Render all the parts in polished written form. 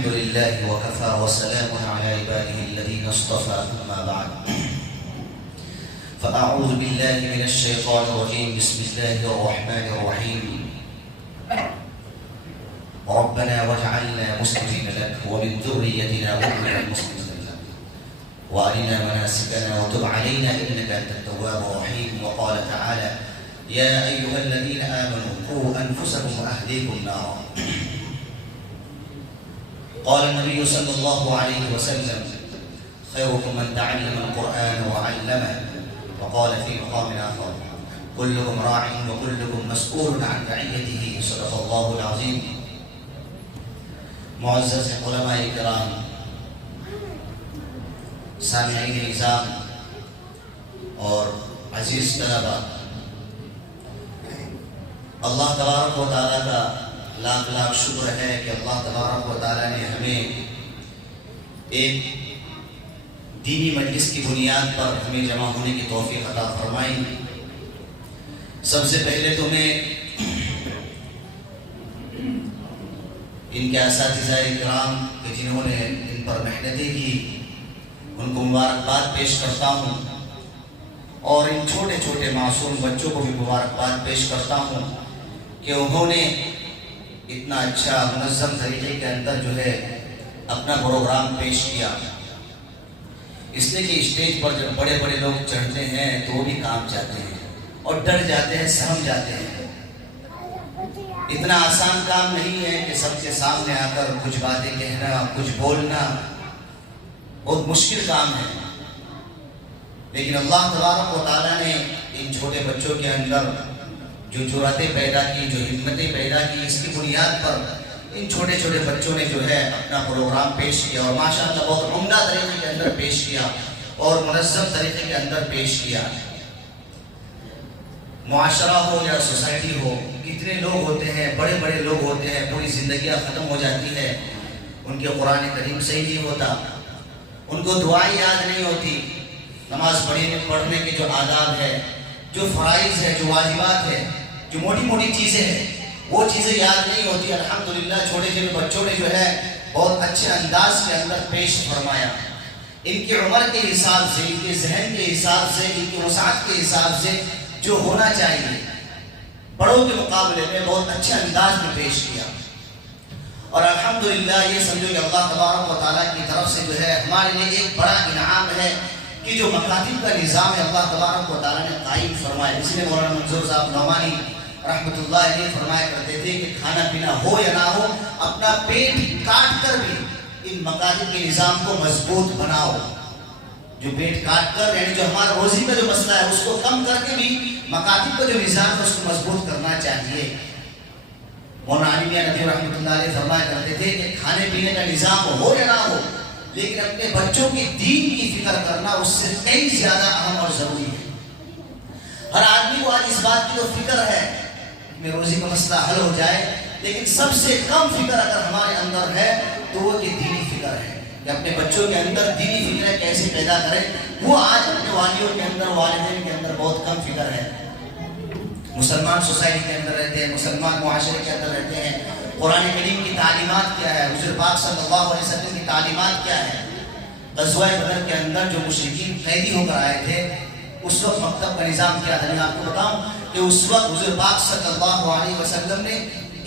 الحمد لله وكفى وسلام على عباده الذين اصطفى أما بعد فأعوذ بالله من الشيطان الرجيم بسم الله الرحمن الرحيم ربنا واجعلنا مسلمين لك ومن ذريتنا أمة مسلمة لك وأرنا مناسكنا وتب علينا إنك أنت التواب الرحيم. وقال تعالى يا أيها الذين آمنوا قوا أنفسكم وأهليكم نارا. قال النبي صلى الله عليه وسلم خيركم من تعلم القرآن وعلمه. وقال في مقام آخر كلكم راع وكلكم مسؤول عن رعيته. صدق الله العظيم. معزز علماء کرام، سامعین نظام اور عزیز طلبہ، اللہ تبارک و تعالیٰ کا لاکھ لاکھ شکر ہے کہ اللہ تبارک و تعالیٰ نے ہمیں ایک دینی مجلس کی بنیاد پر ہمیں جمع ہونے کی توفیق عطا فرمائی. سب سے پہلے تو میں ان کے اساتذہ کرام کہ جنہوں نے ان پر محنتیں کی ان کو مبارکباد پیش کرتا ہوں، اور ان چھوٹے چھوٹے معصوم بچوں کو بھی مبارکباد پیش کرتا ہوں کہ انہوں نے اتنا اچھا منظم طریقے کے اندر جو ہے اپنا پروگرام پیش کیا. اس لیے کہ اسٹیج پر جب بڑے بڑے لوگ چڑھتے ہیں تو وہ بھی کام جاتے ہیں اور ڈر جاتے ہیں، سہم جاتے ہیں. اتنا آسان کام نہیں ہے کہ سب کے سامنے آ کر کچھ باتیں کہنا، کچھ بولنا، بہت مشکل کام ہے. لیکن اللہ تبارک و تعالیٰ نے ان چھوٹے بچوں کے اندر جو جرأتیں پیدا کی، جو ہمتیں پیدا کی، اس کی بنیاد پر ان چھوٹے چھوٹے بچوں نے جو ہے اپنا پروگرام پیش کیا، اور ماشاءاللہ بہت عمدہ طریقے کے اندر پیش کیا اور منظم طریقے کے اندر پیش کیا. معاشرہ ہو یا سوسائٹی ہو، کتنے لوگ ہوتے ہیں، بڑے بڑے لوگ ہوتے ہیں، پوری زندگیاں ختم ہو جاتی ہے، ان کے قرآن کریم صحیح نہیں ہوتا، ان کو دعائیں یاد نہیں ہوتی، نماز پڑھنے کے جو آداب ہے، جو فرائض ہے، جو واجبات ہے، جو موٹی موٹی چیزیں ہیں، وہ چیزیں یاد نہیں ہوتی. الحمدللہ چھوٹے چھوٹے بچوں نے جو ہے بہت اچھے انداز کے اندر پیش فرمایا. ان کی عمر کے حساب سے، ان کے ذہن کے حساب سے، ان کی وسعت کے حساب سے جو ہونا چاہیے بڑوں کے مقابلے میں بہت اچھے انداز میں پیش کیا. اور الحمدللہ یہ سمجھو کہ اللہ تبارک و تعالیٰ کی طرف سے جو ہے ہمارے لیے ایک بڑا انعام ہے کہ جو مکاتب کا نظام ہے اللہ تبارک و تعالیٰ نے قائم فرمایا. اس لیے مولانا منظور صاحب نعمانی رحمۃ اللہ علیہ فرمایا کرتے تھے کہ کھانا پینا ہو یا نہ ہو، اپنا پیٹ کاٹ کر بھی ان مکاتب کے نظام کو مضبوط بناؤ. جو پیٹ کاٹ کر یعنی جو ہمارا روزی کا جو مسئلہ ہے اس کو کم کر کے بھی مکاتب کا جو نظام ہے اس کو مضبوط کرنا چاہیے. مولانا علی میاں ندوی رحمۃ اللہ علیہ فرمایا کرتے تھے کہ کھانے پینے کا نظام ہو یا نہ ہو، لیکن اپنے بچوں کی دین کی فکر کرنا اس سے کئی زیادہ اہم اور ضروری ہے. ہر آدمی کو آج اس بات کی تو فکر ہے کہ روزی کا مسئلہ حل ہو جائے، لیکن سب سے کم فکر اگر ہمارے اندر ہے تو وہ یہ دینی فکر ہے کہ اپنے بچوں کے اندر دینی فکریں کیسے پیدا کریں. وہ آج اپنے والیوں کے اندر، والدین کے اندر بہت کم فکر ہے. مسلمان سوسائٹی کے اندر رہتے ہیں، مسلمان معاشرے کے اندر رہتے ہیں. قرآن کریم کی تعلیمات کیا ہے، حضور پاک صلی اللہ علیہ وسلم کی تعلیمات کیا ہے. غزوہ بدر کے اندر جو مشرکین قیدی ہو کر آئے تھے اس وقت مکتب کا نظام کیا تھا. میں آپ کو بتاؤں کہ اس وقت حضور پاک صلی اللہ علیہ وسلم نے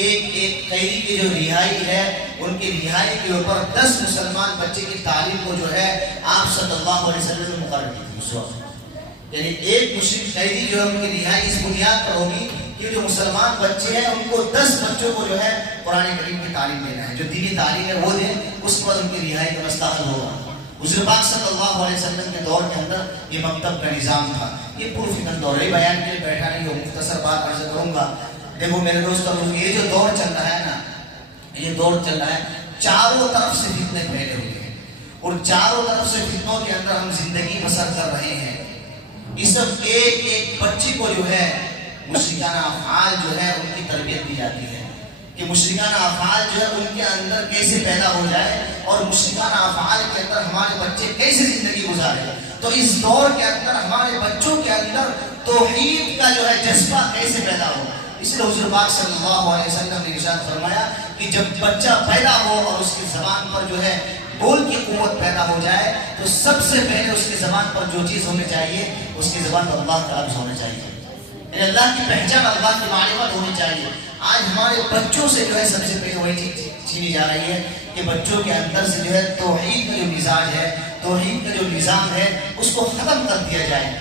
ایک ایک قیدی کی جو رہائی ہے ان کی رہائی کے اوپر 10 مسلمان بچے کی تعلیم کو جو ہے آپ صلی اللہ علیہ وسلم نے مقرر کی تھی. اس وقت یعنی ایک مشرک قیدی جو ہے ان کی رہائی اس بنیاد پر ہوگی کہ جو مسلمان بچے ہیں ان کو 10 بچوں کو جو ہے قرآن کریم کی تعلیم دینا ہے، جو دینی تعلیم ہے وہ دیں، اس کے بعد ان کی رہائی کا مسئلہ حل ہوگا. حضور پاک صلی اللہ علیہ وسلم کے دور کے اندر یہ مکتب کا نظام تھا. یہ پور فکر دور ہے، بیان کے لیے بیٹھا نہیں ہو، مختصر بات عرض کروں گا. دیکھو میرے دوستوں، یہ جو دور چل رہا ہے نا، یہ دور چل رہا ہے چاروں طرف سے فتنے پھیلے ہوئے ہیں اور چاروں طرف سے فتنوں کے اندر ہم زندگی بسر کر رہے ہیں. اس سب ایک ایک بچی کو جو ہے مشرکانہ افعال جو ہے ان کی تربیت دی جاتی ہے کہ مشرکانہ افعال جو ہے ان کے اندر کیسے پیدا ہو جائے اور مشرکانہ افعال کے اندر ہمارے بچے کیسے زندگی گزارے. تو اس دور کے اندر ہمارے بچوں کے اندر توحید کا جو ہے جذبہ کیسے پیدا ہو. اس لیے حضور پاک صلی اللہ علیہ وسلم نے ارشاد فرمایا کہ جب بچہ پیدا ہو اور اس کی زبان پر جو ہے بول کی قوت پیدا ہو جائے تو سب سے پہلے اس کی زبان پر جو چیز ہونی چاہیے اس کی زبان پر اللہ کا لفظ ہونا چاہیے، یعنی اللہ کی پہچان، اللہ کی معرفت ہونی چاہیے۔ آج ہمارے بچوں سے جو ہے سب سے پہلے وہی چیز چھینی جا رہی ہے کہ بچوں کے اندر سے جو ہے توحید کا جو مزاج ہے، توحید کا جو نظام ہے اس کو ختم کر دیا جائے۔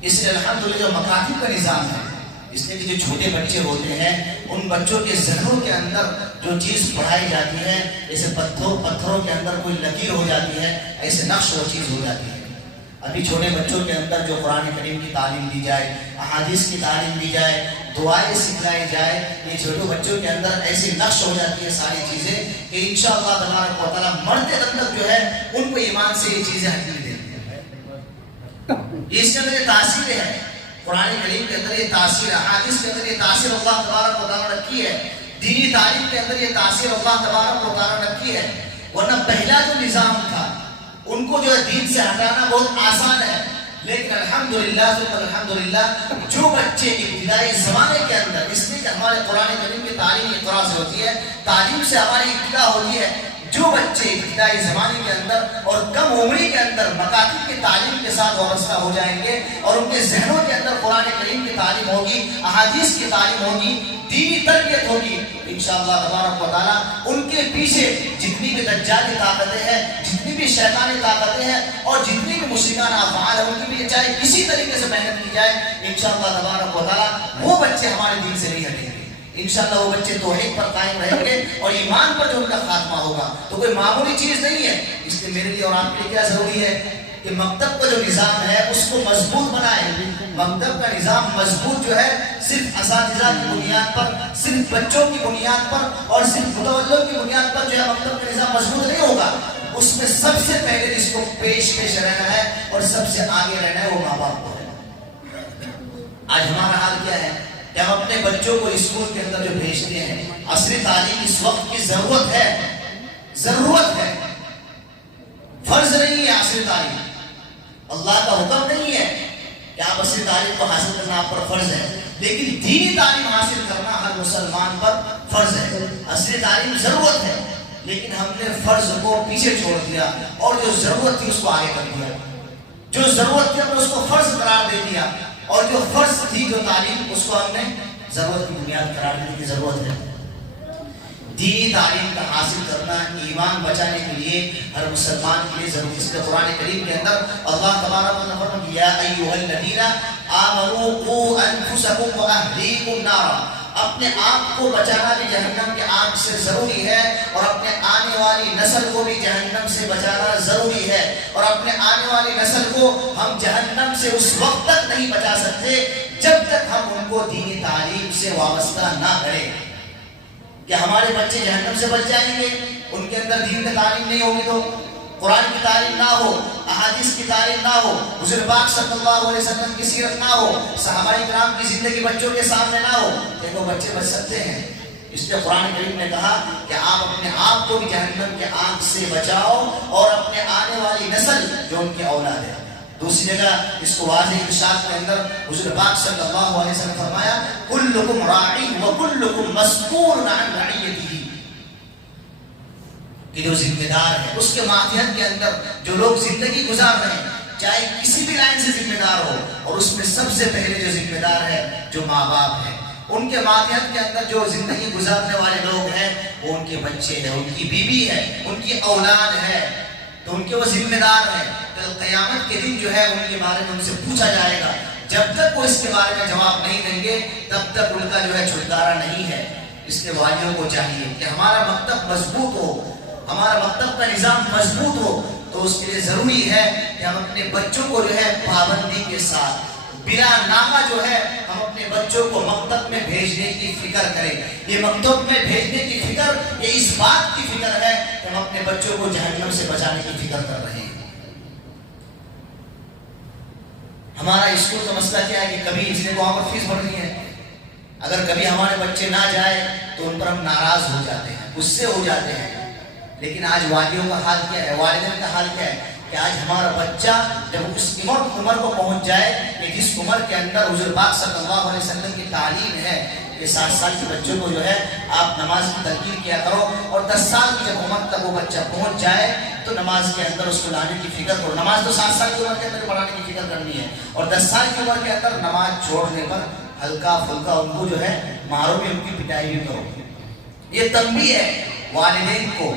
اس لیے الحمدللہ جو مکاتب کا نظام ہے، اس لیے کہ جو چھوٹے بچے ہوتے ہیں ان بچوں کے ذہنوں کے اندر جو چیز پڑھائی جاتی ہے، جیسے پتھروں کے اندر کوئی لکیر ہو جاتی ہے، ایسے نقش وہ چیز ہو جاتی ہے۔ ابھی چھوٹے بچوں کے اندر جو قرآن کریم کی تعلیم دی جائے، احادیث کی تعلیم دی جائے، دعائیں سکھلائی جائے، یہ چھوٹے بچوں کے اندر ایسی نقش ہو جاتی ہے ساری چیزیں کہ انشاءاللہ تبارک و تعالیٰ مرتے دم تک جو ہے ان کو ایمان سے یہ چیزیں ہٹنے دیں۔ اس کے اندر یہ تاثیر ہے، قرآن کریم کے اندر یہ تاثیر، احادیث کے اندر یہ تاثیر اللہ تبارک و تعالیٰ نے رکھی ہے، دینی تعلیم کے اندر یہ تاثیر اللہ تبارک و تعالیٰ نے رکھی ہے۔ ورنہ پہلا جو نظام تھا ان کو جو ہے دین سے ہٹانا بہت آسان ہے، لیکن الحمدللہ جو بچے ابتدائی زمانے کے اندر، اس لیے کہ ہمارے قرآن کریم کی تعلیم اقرا سے ہوتی ہے، تعلیم سے ہماری ابتدا ہوتی ہے، جو بچے ابتدائی زمانے کے اندر اور کم عمری کے اندر مکاتب کی تعلیم کے ساتھ وابستہ ہو جائیں گے اور ان کے ذہنوں کے اندر قرآن کریم کی تعلیم ہوگی، احادیث کی تعلیم ہوگی، دینی تربیت ہوگی، انشاءاللہ تبارک و تعالیٰ ان کے پیچھے جتنی بھی دجالی طاقتیں ہیں، جتنی بھی شیطانی طاقتیں ہیں اور جتنی بھی مشرکانہ افعال ہیں، ان کی بھی چاہے کسی طریقے سے محنت کی جائے، انشاءاللہ تبارک و تعالیٰ وہ بچے ہمارے دین سے نہیں ہٹیں گے۔ انشاءاللہ وہ بچے توحید پر قائم رہیں گے اور ایمان پر جو ان کا خاتمہ ہوگا تو کوئی معمولی چیز نہیں ہے۔ اس لیے میرے لیے اور آپ کے لیے کیا ضروری ہے کہ مکتب کا جو نظام ہے اس کو مضبوط بنائیں۔ مکتب کا نظام مضبوط جو ہے صرف اساتذہ کی بنیاد پر، صرف بچوں کی بنیاد پر اور صرف متولوں کی بنیاد پر جو ہے مکتب کا نظام مضبوط نہیں ہوگا۔ اس میں سب سے پہلے جس کو پیش رہنا ہے اور سب سے آگے رہنا ہے وہ ماں باپ کو ہے۔ آج ہمارا حال کیا ہے کہ ہم اپنے بچوں کو اسکول کے اندر جو بھیجتے ہیں، عصری تعلیم اس وقت کی ضرورت ہے، فرض نہیں ہے عصری تعلیم، اللہ کا حکم نہیں ہے کہ آپ عصری تعلیم کو حاصل کرنا آپ پر فرض ہے، لیکن دینی تعلیم حاصل کرنا ہر مسلمان پر فرض ہے۔ عصری تعلیم ضرورت ہے لیکن ہم نے فرض کو پیچھے چھوڑ دیا اور جو ضرورت تھی اس کو آگے کر دیا، جو ضرورت تھی ہم نے اس کو فرض قرار دے دیا اور جو فرض تھی جو تعلیم اس کو ہم نے ضرورت کی بنیاد قرار دینے کی ضرورت ہے۔ دینی تعلیم کا حاصل کرنا ایمان بچانے کے لیے ہر مسلمان کے لیے ضروری ہے۔ اس کے قرآن کریم کے اندر اللہ تبارک و تعالیٰ فرماتا ہے یا ایھا الذین آمنوا قوا انفسکم واہلیکم نارا، اپنے آپ کو بچانا بھی جہنم کے آگ سے ضروری ہے اور اپنے آنے والی نسل کو بھی جہنم سے بچانا ضروری ہے، اور اپنے آنے والی نسل کو ہم جہنم سے اس وقت تک نہیں بچا سکتے جب تک ہم ان کو دینی تعلیم سے وابستہ نہ کریں۔ کہ ہمارے بچے جہنم سے بچ جائیں گے ان کے اندر دین کی تعلیم نہیں ہوگی تو، قرآن کی تعلیم نہ ہو، احادیث کی تعلیم نہ ہو، حضور پاک صلی اللہ علیہ وسلم کی سیرت نہ ہو، صحابہ کرام کی زندگی بچوں کے سامنے نہ ہو، دیکھو بچے بچ سکتے ہیں۔ اس لیے قرآن کریم نے کہا کہ آپ اپنے آپ کو بھی جہنم کے آگ سے بچاؤ اور اپنے آنے والی نسل جو ان کی اولاد ہے۔ دوسری جگہ اس کو واضح ارشاد کے اندر حضور پاک صلی اللہ علیہ وسلم فرمایا کلکم راعی وکلکم مسئول عن رعیتہ، کہ جو ذمہ دار ہے اس کے ماتحت کے اندر جو لوگ زندگی گزار رہے ہیں چاہے کسی بھی لائن سے ذمہ دار ہو، اور اس میں سب سے پہلے جو ذمہ دار ہے جو ماں باپ ہے، ان کے ماتحت کے اندر جو زندگی گزارنے والے لوگ ہیں وہ ان کے بچے ہیں، ان کی بیوی ہے، ان کی اولاد ہے، تو ان کے وہ ذمہ دار ہیں۔ کل قیامت کے دن جو ہے ان کے بارے میں ان سے پوچھا جائے گا، جب تک وہ اس کے بارے میں جواب نہیں دیں گے تب تک ان کا جو ہے چھٹکارا نہیں ہے۔ اس لیے والیوں کو چاہیے کہ ہمارا مکتب مضبوط ہو، ہمارا مکتب کا نظام مضبوط ہو، تو اس کے لیے ضروری ہے کہ ہم اپنے بچوں کو جو ہے پابندی کے ساتھ بلا ناغہ جو ہے ہم اپنے بچوں کو مکتب میں بھیجنے کی فکر کریں۔ یہ مکتب میں بھیجنے کی فکر یہ اس بات کی فکر ہے کہ ہم اپنے بچوں کو جہنم سے بچانے کی فکر کر رہے ہیں۔ ہمارا اسکول کا مسئلہ کیا ہے کہ کبھی اس نے وہاں پر فیس بڑھنی ہے، اگر کبھی ہمارے بچے نہ جائے تو ان پر ہم ناراض ہو جاتے ہیں، غصے ہو جاتے ہیں، لیکن آج والیوں کا حال کیا ہے، والدین کا حال کیا ہے کہ آج ہمارا بچہ جب اس عمر کو پہنچ جائے کہ جس عمر کے اندر حضور پاک صلی اللہ علیہ وسلم کی تعلیم ہے کہ 7 سال کے بچوں کو جو ہے آپ نماز کی تلقین کیا کرو، اور 10 سال کی جب عمر تک وہ بچہ پہنچ جائے تو نماز کے اندر اس کو لانے کی فکر کرو۔ نماز تو 7 سال کی عمر کے اندر پڑھانے کی فکر کرنی ہے، اور 10 سال کی عمر کے اندر نماز چھوڑنے پر ہلکا پھلکا ان کو جو ہے مارو بھی، ان کی پٹائی بھی کرو۔ یہ تنبیہ ہے والدین کو،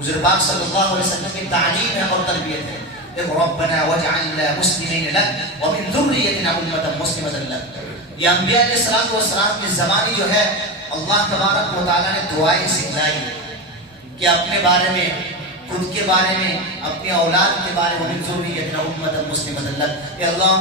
حضور پاک صلی اللہ علیہ وسلم کی تعلیم ہے اور تربیت ہے۔ دیکھو ربنا واجعلنا مسلمین لک ومن ذریتنا امة مسلمة لک، یہ انبیاء علیہ السلام کی زبانی جو ہے اللہ تبارک و تعالیٰ نے دعائیں سکھلائی کہ اپنے بارے میں، خود کے بارے میں، اپنی اولاد کے بارے میں، ومن ذریتنا امة مسلمة لک، کہ اللہ